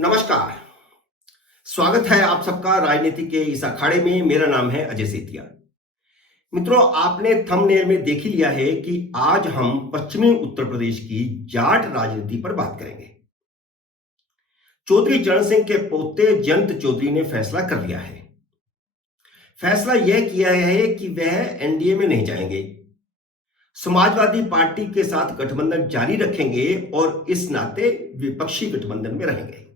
नमस्कार। स्वागत है आप सबका राजनीति के इस अखाड़े में। मेरा नाम है अजय सेतिया। मित्रों, आपने थंबनेल में देख ही लिया है कि आज हम पश्चिमी उत्तर प्रदेश की जाट राजनीति पर बात करेंगे। चौधरी चरण सिंह के पोते जयंत चौधरी ने फैसला कर लिया है। फैसला यह किया है कि वह एनडीए में नहीं जाएंगे, समाजवादी पार्टी के साथ गठबंधन जारी रखेंगे और इस नाते विपक्षी गठबंधन में रहेंगे।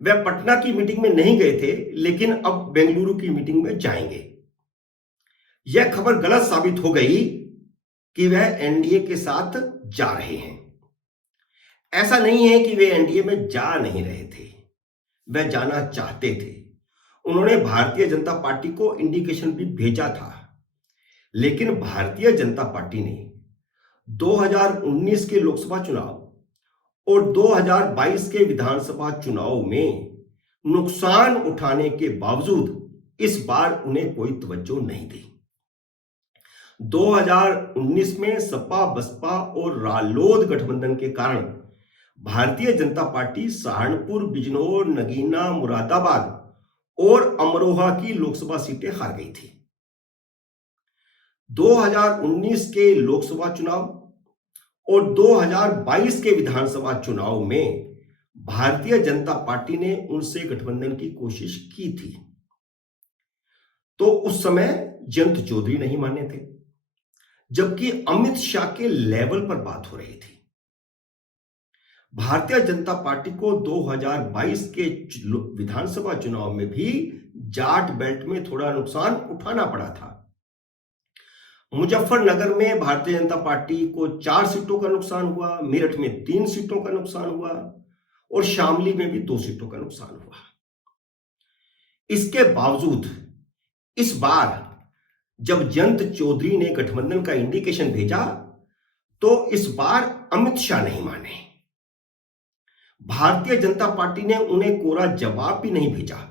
वह पटना की मीटिंग में नहीं गए थे, लेकिन अब बेंगलुरु की मीटिंग में जाएंगे। यह खबर गलत साबित हो गई कि वह एनडीए के साथ जा रहे हैं। ऐसा नहीं है कि वे एनडीए में जा नहीं रहे थे, वह जाना चाहते थे। उन्होंने भारतीय जनता पार्टी को इंडिकेशन भी भेजा था, लेकिन भारतीय जनता पार्टी ने 2019 के लोकसभा चुनाव और 2022 के विधानसभा चुनाव में नुकसान उठाने के बावजूद इस बार उन्हें कोई तवज्जो नहीं दी। 2019 में सपा बसपा और रालोद गठबंधन के कारण भारतीय जनता पार्टी सहारनपुर, बिजनौर, नगीना, मुरादाबाद और अमरोहा की लोकसभा सीटें हार गई थी। 2019 के लोकसभा चुनाव और 2022 के विधानसभा चुनाव में भारतीय जनता पार्टी ने उनसे गठबंधन की कोशिश की थी, तो उस समय जयंत चौधरी नहीं माने थे, जबकि अमित शाह के लेवल पर बात हो रही थी। भारतीय जनता पार्टी को 2022 के विधानसभा चुनाव में भी जाट बेल्ट में थोड़ा नुकसान उठाना पड़ा था। मुजफ्फरनगर में भारतीय जनता पार्टी को 4 सीटों का नुकसान हुआ, मेरठ में 3 सीटों का नुकसान हुआ और शामली में भी 2 सीटों का नुकसान हुआ। इसके बावजूद इस बार जब जयंत चौधरी ने गठबंधन का इंडिकेशन भेजा, तो इस बार अमित शाह नहीं माने। भारतीय जनता पार्टी ने उन्हें कोरा जवाब भी नहीं भेजा,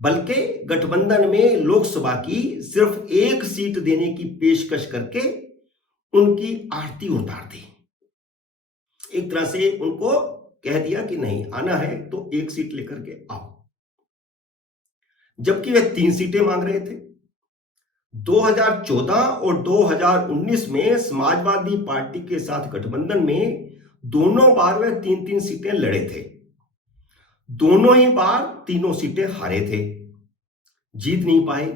बल्कि गठबंधन में लोकसभा की सिर्फ 1 सीट देने की पेशकश करके उनकी आरती उतार दी। एक तरह से उनको कह दिया कि नहीं आना है तो 1 सीट लेकर के आओ, जबकि वे 3 सीटें मांग रहे थे। 2014 और 2019 में समाजवादी पार्टी के साथ गठबंधन में दोनों बार वे 3-3 सीटें लड़े थे। दोनों ही बार तीनों सीटें हारे थे, जीत नहीं पाए।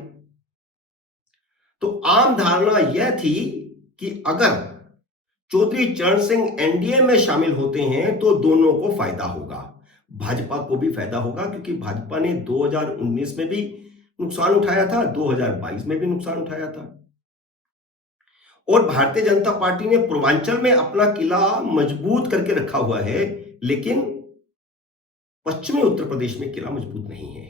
तो आम धारणा यह थी कि अगर चौधरी चरण सिंह एनडीए में शामिल होते हैं तो दोनों को फायदा होगा, भाजपा को भी फायदा होगा, क्योंकि भाजपा ने 2019 में भी नुकसान उठाया था, 2022 में भी नुकसान उठाया था। और भारतीय जनता पार्टी ने पूर्वांचल में अपना किला मजबूत करके रखा हुआ है, लेकिन पश्चिमी उत्तर प्रदेश में किला मजबूत नहीं है।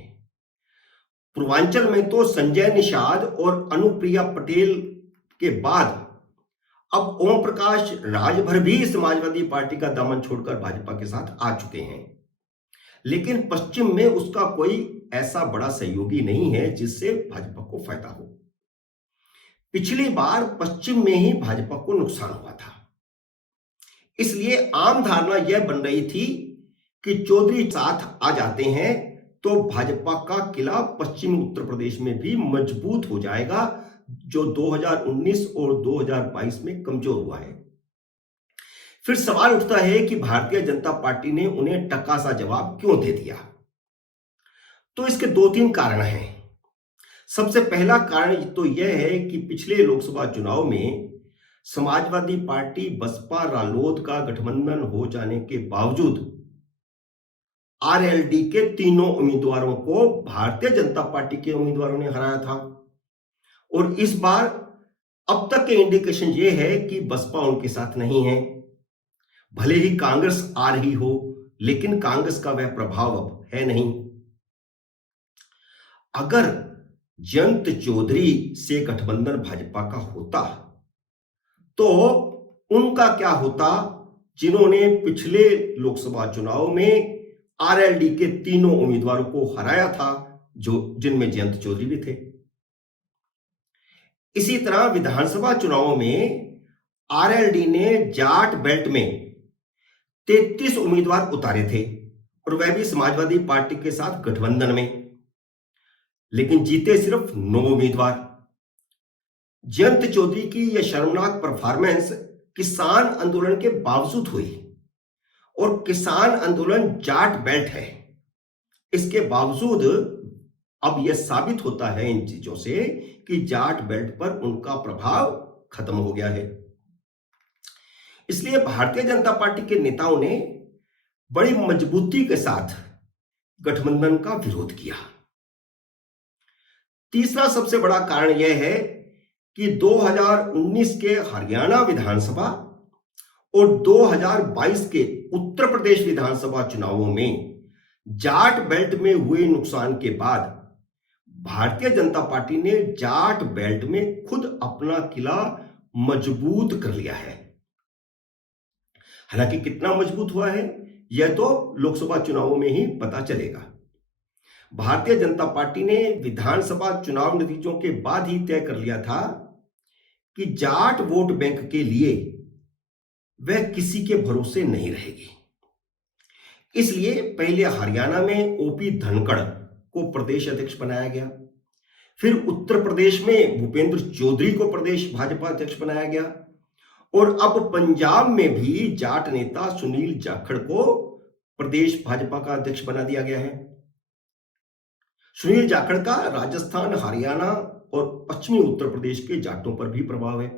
पूर्वांचल में तो संजय निषाद और अनुप्रिया पटेल के बाद अब ओम प्रकाश राजभर भी समाजवादी पार्टी का दामन छोड़कर भाजपा के साथ आ चुके हैं, लेकिन पश्चिम में उसका कोई ऐसा बड़ा सहयोगी नहीं है जिससे भाजपा को फायदा हो। पिछली बार पश्चिम में ही भाजपा को नुकसान हुआ था, इसलिए आम धारणा यह बन रही थी कि चौधरी साथ आ जाते हैं तो भाजपा का किला पश्चिमी उत्तर प्रदेश में भी मजबूत हो जाएगा, जो 2019 और 2022 में कमजोर हुआ है। फिर सवाल उठता है कि भारतीय जनता पार्टी ने उन्हें टका सा जवाब क्यों दे दिया। तो इसके 2-3 कारण हैं। सबसे पहला कारण तो यह है कि पिछले लोकसभा चुनाव में समाजवादी पार्टी, बसपा, रालोद का गठबंधन हो जाने के बावजूद आरएलडी के तीनों उम्मीदवारों को भारतीय जनता पार्टी के उम्मीदवारों ने हराया था। और इस बार अब तक के इंडिकेशन यह है कि बसपा उनके साथ नहीं है। भले ही कांग्रेस आ रही हो, लेकिन कांग्रेस का वह प्रभाव अब है नहीं। अगर जयंत चौधरी से गठबंधन भाजपा का होता तो उनका क्या होता, जिन्होंने पिछले लोकसभा चुनाव में आरएलडी के तीनों उम्मीदवारों को हराया था, जिनमें जयंत चौधरी भी थे। इसी तरह विधानसभा चुनाव में आरएलडी ने जाट बेल्ट में 33 उम्मीदवार उतारे थे और वह भी समाजवादी पार्टी के साथ गठबंधन में, लेकिन जीते सिर्फ 9 उम्मीदवार। जयंत चौधरी की यह शर्मनाक परफॉर्मेंस किसान आंदोलन के बावजूद हुई और किसान आंदोलन जाट बेल्ट है। इसके बावजूद अब यह साबित होता है इन चीजों से कि जाट बेल्ट पर उनका प्रभाव खत्म हो गया है। इसलिए भारतीय जनता पार्टी के नेताओं ने बड़ी मजबूती के साथ गठबंधन का विरोध किया। तीसरा सबसे बड़ा कारण यह है कि 2019 के हरियाणा विधानसभा और 2022 के उत्तर प्रदेश विधानसभा चुनावों में जाट बेल्ट में हुए नुकसान के बाद भारतीय जनता पार्टी ने जाट बेल्ट में खुद अपना किला मजबूत कर लिया है। हालांकि कितना मजबूत हुआ है यह तो लोकसभा चुनावों में ही पता चलेगा। भारतीय जनता पार्टी ने विधानसभा चुनाव नतीजों के बाद ही तय कर लिया था कि जाट वोट बैंक के लिए वह किसी के भरोसे नहीं रहेगी। इसलिए पहले हरियाणा में ओपी धनखड़ को प्रदेश अध्यक्ष बनाया गया, फिर उत्तर प्रदेश में भूपेंद्र चौधरी को प्रदेश भाजपा अध्यक्ष बनाया गया और अब पंजाब में भी जाट नेता सुनील जाखड़ को प्रदेश भाजपा का अध्यक्ष बना दिया गया है। सुनील जाखड़ का राजस्थान, हरियाणा और पश्चिमी उत्तर प्रदेश के जाटों पर भी प्रभाव है।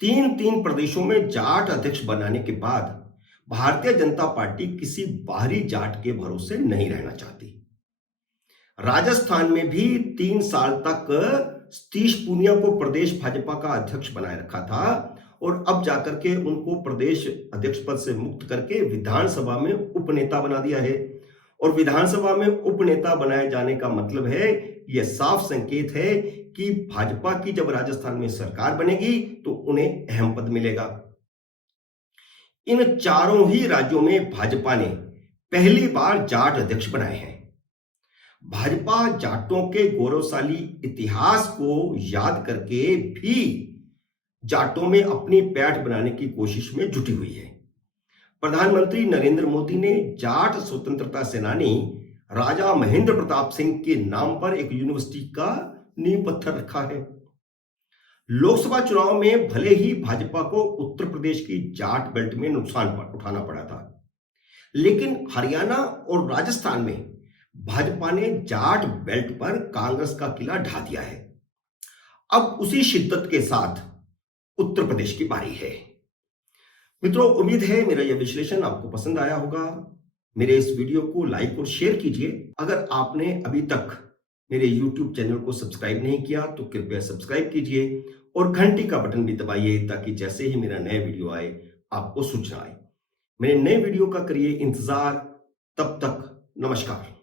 तीन प्रदेशों में जाट अध्यक्ष बनाने के बाद भारतीय जनता पार्टी किसी बाहरी जाट के भरोसे नहीं रहना चाहती। राजस्थान में भी 3 साल तक सतीश पूनिया को प्रदेश भाजपा का अध्यक्ष बनाए रखा था और अब जाकर के उनको प्रदेश अध्यक्ष पद से मुक्त करके विधानसभा में उपनेता बना दिया है। और विधानसभा में उपनेता बनाए जाने का मतलब है, यह साफ संकेत है कि भाजपा की जब राजस्थान में सरकार बनेगी तो उन्हें अहम पद मिलेगा। इन चारों ही राज्यों में भाजपा ने पहली बार जाट अध्यक्ष बनाए हैं। भाजपा जाटों के गौरवशाली इतिहास को याद करके भी जाटों में अपनी पैठ बनाने की कोशिश में जुटी हुई है। प्रधानमंत्री नरेंद्र मोदी ने जाट स्वतंत्रता सेनानी राजा महेंद्र प्रताप सिंह के नाम पर एक यूनिवर्सिटी का नींव पत्थर रखा है। लोकसभा चुनाव में भले ही भाजपा को उत्तर प्रदेश की जाट बेल्ट में नुकसान उठाना पड़ा था, लेकिन हरियाणा और राजस्थान में भाजपा ने जाट बेल्ट पर कांग्रेस का किला ढा दिया है। अब उसी शिद्दत के साथ उत्तर प्रदेश की बारी है। मित्रों, उम्मीद है मेरा यह विश्लेषण आपको पसंद आया होगा। मेरे इस वीडियो को लाइक और शेयर कीजिए। अगर आपने अभी तक मेरे YouTube चैनल को सब्सक्राइब नहीं किया तो कृपया सब्सक्राइब कीजिए और घंटी का बटन भी दबाइए ताकि जैसे ही मेरा नया वीडियो आए आपको सूचना आए। मेरे नए वीडियो का करिए इंतजार। तब तक नमस्कार।